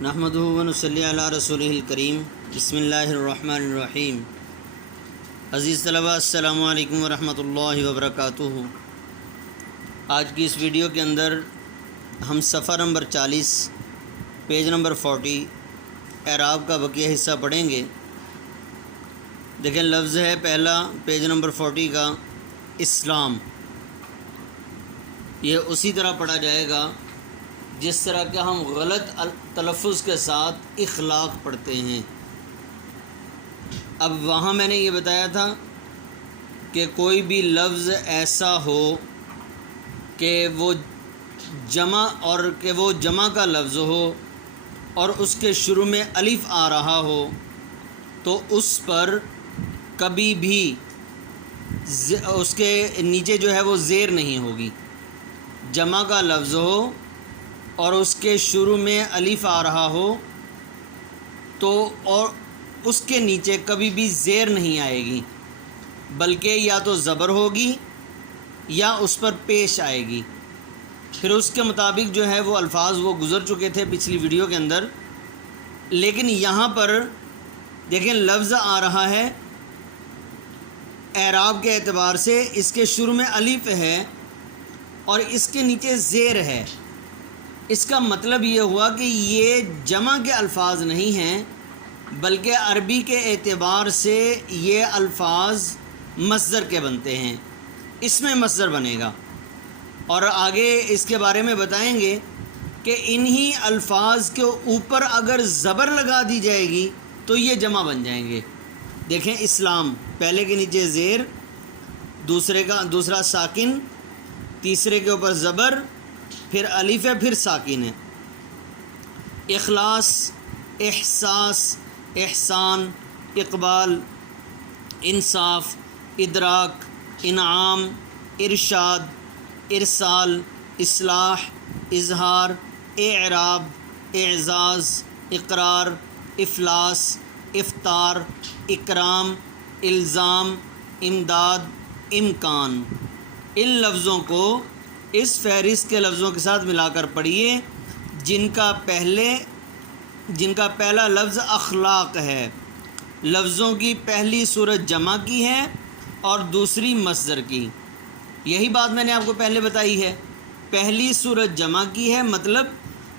نحمدہ و نصلی علی رسولہ الکریم بسم اللہ الرحمن الرحیم۔ عزیز طلبہ السلام علیکم ورحمۃ اللہ وبرکاتہ۔ آج کی اس ویڈیو کے اندر ہم صفحہ نمبر 40 پیج نمبر 40 اعراب کا بقیہ حصہ پڑھیں گے۔ دیکھیں لفظ ہے پہلا پیج نمبر 40 کا اسلام۔ یہ اسی طرح پڑھا جائے گا جس طرح کہ ہم غلط تلفظ کے ساتھ اخلاق پڑھتے ہیں۔ اب وہاں میں نے یہ بتایا تھا کہ کوئی بھی لفظ ایسا ہو کہ وہ جمع کا لفظ ہو اور اس کے شروع میں الف آ رہا ہو تو اس پر کبھی بھی اس کے نیچے جو ہے وہ زیر نہیں ہوگی۔ جمع کا لفظ ہو اور اس کے شروع میں الف آ رہا ہو تو اور اس کے نیچے کبھی بھی زیر نہیں آئے گی، بلکہ یا تو زبر ہوگی یا اس پر پیش آئے گی۔ پھر اس کے مطابق جو ہے وہ الفاظ وہ گزر چکے تھے پچھلی ویڈیو کے اندر، لیکن یہاں پر دیکھیں لفظ آ رہا ہے اعراب کے اعتبار سے اس کے شروع میں الف ہے اور اس کے نیچے زیر ہے۔ اس کا مطلب یہ ہوا کہ یہ جمع کے الفاظ نہیں ہیں، بلکہ عربی کے اعتبار سے یہ الفاظ مصدر کے بنتے ہیں، اس میں مصدر بنے گا۔ اور آگے اس کے بارے میں بتائیں گے کہ انہی الفاظ کے اوپر اگر زبر لگا دی جائے گی تو یہ جمع بن جائیں گے۔ دیکھیں اسلام، پہلے کے نیچے زیر، دوسرا ساکن، تیسرے کے اوپر زبر، پھر الف ہے، پھر ساکن ہے۔ اخلاص، احساس، احسان، اقبال، انصاف، ادراک، انعام، ارشاد، ارسال، اصلاح، اظہار، اعراب، اعزاز، اقرار، افلاس، افطار، اکرام، الزام، امداد، امکان۔ ان لفظوں کو اس فہرست کے لفظوں کے ساتھ ملا کر پڑھیے جن کا پہلا لفظ اخلاق ہے۔ لفظوں کی پہلی صورت جمع کی ہے اور دوسری مصدر کی۔ یہی بات میں نے آپ کو پہلے بتائی ہے، پہلی صورت جمع کی ہے، مطلب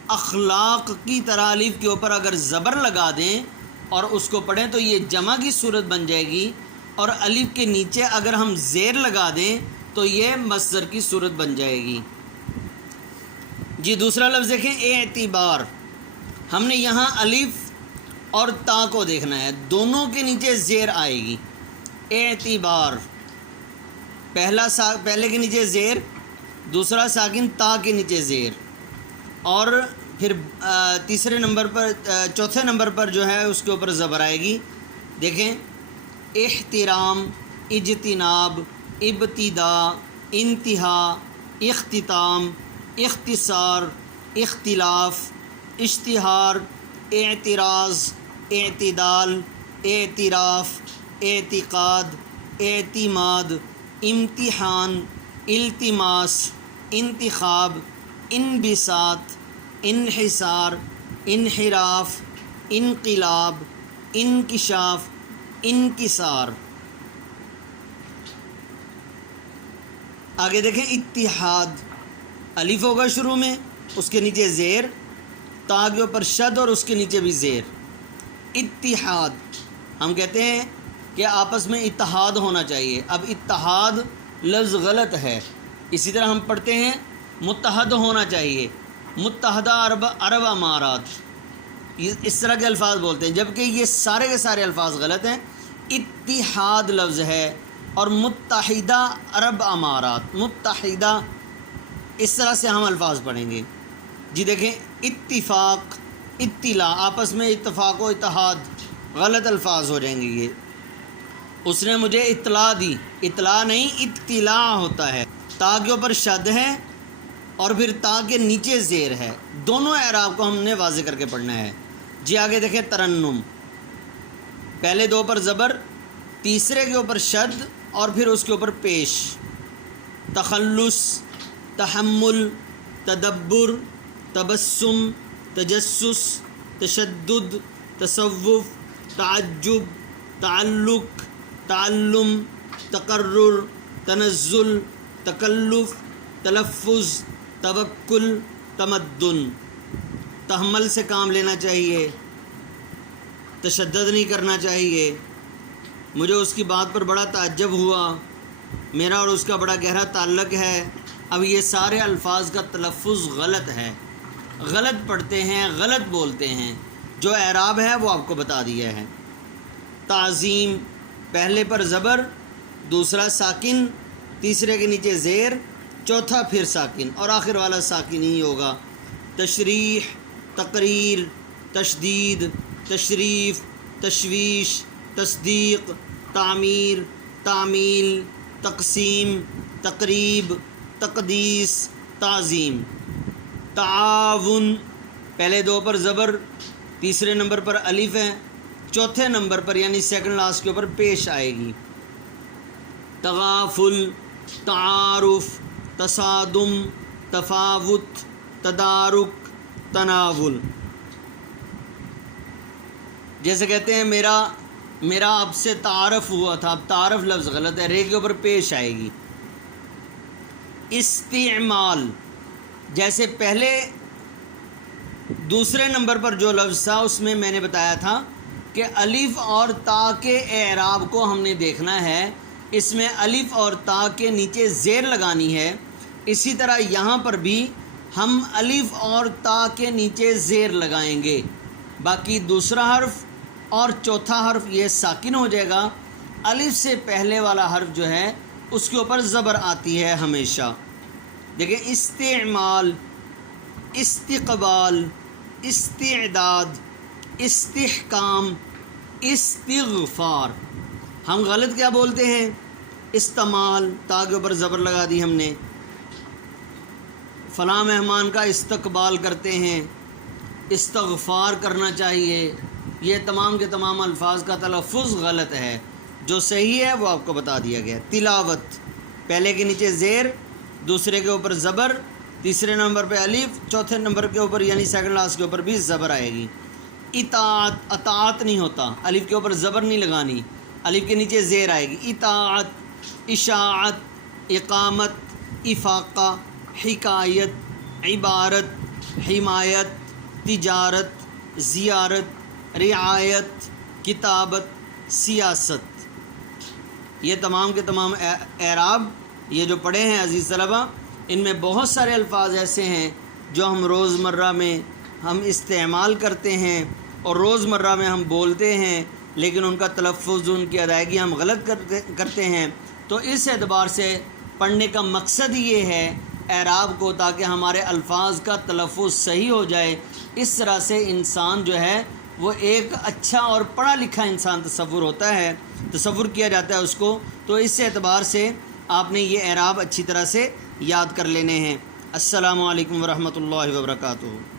اخلاق کی طرح الف کے اوپر اگر زبر لگا دیں اور اس کو پڑھیں تو یہ جمع کی صورت بن جائے گی، اور الف کے نیچے اگر ہم زیر لگا دیں تو یہ مصدر کی صورت بن جائے گی۔ جی دوسرا لفظ دیکھیں اعتبار۔ ہم نے یہاں الف اور تا کو دیکھنا ہے، دونوں کے نیچے زیر آئے گی۔ اعتبار، پہلے کے نیچے زیر، دوسرا ساکن تا کے نیچے زیر، اور پھر چوتھے نمبر پر جو ہے اس کے اوپر زبر آئے گی۔ دیکھیں احترام، اجتناب، ابتدا، انتہا، اختتام، اختصار، اختلاف، اشتہار، اعتراض، اعتدال، اعتراف، اعتقاد، اعتماد، امتحان، التماس، انتخاب، انبساط، انحصار، انحراف، انقلاب، انکشاف، انکسار۔ آگے دیکھیں اتحاد، الف ہوگا شروع میں، اس کے نیچے زیر، تا کے اوپر شد اور اس کے نیچے بھی زیر۔ اتحاد، ہم کہتے ہیں کہ آپس میں اتحاد ہونا چاہیے، اب اتحاد لفظ غلط ہے، اسی طرح ہم پڑھتے ہیں متحد ہونا چاہیے، متحدہ عرب امارات، اس طرح کے الفاظ بولتے ہیں، جبکہ یہ سارے کے سارے الفاظ غلط ہیں۔ اتحاد لفظ ہے اور متحدہ عرب امارات، متحدہ، اس طرح سے ہم الفاظ پڑھیں گے۔ جی دیکھیں اتفاق، اطلاع، آپس میں اتفاق و اتحاد، غلط الفاظ ہو جائیں گے یہ۔ اس نے مجھے اطلاع دی، اطلاع نہیں اطلاع ہوتا ہے، تا کے اوپر شد ہے اور پھر تا کے نیچے زیر ہے، دونوں اعراب کو ہم نے واضح کر کے پڑھنا ہے۔ جی آگے دیکھیں ترنم، پہلے دو پر زبر، تیسرے کے اوپر شد اور پھر اس کے اوپر پیش۔ تخلص، تحمل، تدبر، تبسم، تجسس، تشدد، تصوف، تعجب، تعلق، تعلم، تقرر، تنزل، تکلف، تلفظ، توکل، تمدن۔ تحمل سے کام لینا چاہیے، تشدد نہیں کرنا چاہیے۔ مجھے اس کی بات پر بڑا تعجب ہوا، میرا اور اس کا بڑا گہرا تعلق ہے۔ اب یہ سارے الفاظ کا تلفظ غلط ہے، غلط پڑھتے ہیں، غلط بولتے ہیں۔ جو اعراب ہے وہ آپ کو بتا دیا ہے۔ تعظیم، پہلے پر زبر، دوسرا ساکن، تیسرے کے نیچے زیر، چوتھا پھر ساکن، اور آخر والا ساکن ہی ہوگا۔ تشریح، تقریر، تشدید، تشریف، تشویش، تصدیق، تعمیر، تعمیل، تقسیم، تقریب، تقدیس، تعظیم۔ تعاون، پہلے دو پر زبر، تیسرے نمبر پر الف ہے، چوتھے نمبر پر یعنی سیکنڈ لاسٹ کے اوپر پیش آئے گی۔ تغافل، تعارف، تصادم، تفاوت، تدارک، تناول۔ جیسے کہتے ہیں میرا آپ سے تعارف ہوا تھا، اب تعارف لفظ غلط ہے، رے کے اوپر پیش آئے گی۔ استعمال، جیسے پہلے دوسرے نمبر پر جو لفظ تھا اس میں نے بتایا تھا کہ الف اور تا کے اعراب کو ہم نے دیکھنا ہے، اس میں الف اور تا کے نیچے زیر لگانی ہے۔ اسی طرح یہاں پر بھی ہم الف اور تا کے نیچے زیر لگائیں گے، باقی دوسرا حرف اور چوتھا حرف یہ ساکن ہو جائے گا۔ الف سے پہلے والا حرف جو ہے اس کے اوپر زبر آتی ہے ہمیشہ۔ دیکھیں، استعمال، استقبال، استعداد، استحکام، استغفار۔ ہم غلط کیا بولتے ہیں؟ استعمال، تا کے اوپر زبر لگا دی ہم نے۔ فلاں مہمان کا استقبال کرتے ہیں، استغفار کرنا چاہیے۔ یہ تمام کے تمام الفاظ کا تلفظ غلط ہے، جو صحیح ہے وہ آپ کو بتا دیا گیا۔ تلاوت، پہلے کے نیچے زیر، دوسرے کے اوپر زبر، تیسرے نمبر پہ الف، چوتھے نمبر کے اوپر یعنی سیکنڈ لاسٹ کے اوپر بھی زبر آئے گی۔ اطاعت، اطاعت نہیں ہوتا، الف کے اوپر زبر نہیں لگانی، الف کے نیچے زیر آئے گی۔ اطاعت، اشاعت، اقامت، افاقہ، حکایت، عبارت، حمایت، تجارت، زیارت، رعایت، کتابت، سیاست۔ یہ تمام کے تمام اعراب یہ جو پڑھے ہیں عزیز طلبہ، ان میں بہت سارے الفاظ ایسے ہیں جو ہم روزمرہ میں ہم استعمال کرتے ہیں اور روزمرہ میں ہم بولتے ہیں، لیکن ان کا تلفظ، ان کی ادائیگی ہم غلط کرتے ہیں۔ تو اس اعتبار سے پڑھنے کا مقصد یہ ہے اعراب کو، تاکہ ہمارے الفاظ کا تلفظ صحیح ہو جائے۔ اس طرح سے انسان جو ہے وہ ایک اچھا اور پڑھا لکھا انسان تصور کیا جاتا ہے اس کو۔ تو اس اعتبار سے آپ نے یہ اعراب اچھی طرح سے یاد کر لینے ہیں۔ السلام علیکم ورحمۃ اللہ وبرکاتہ۔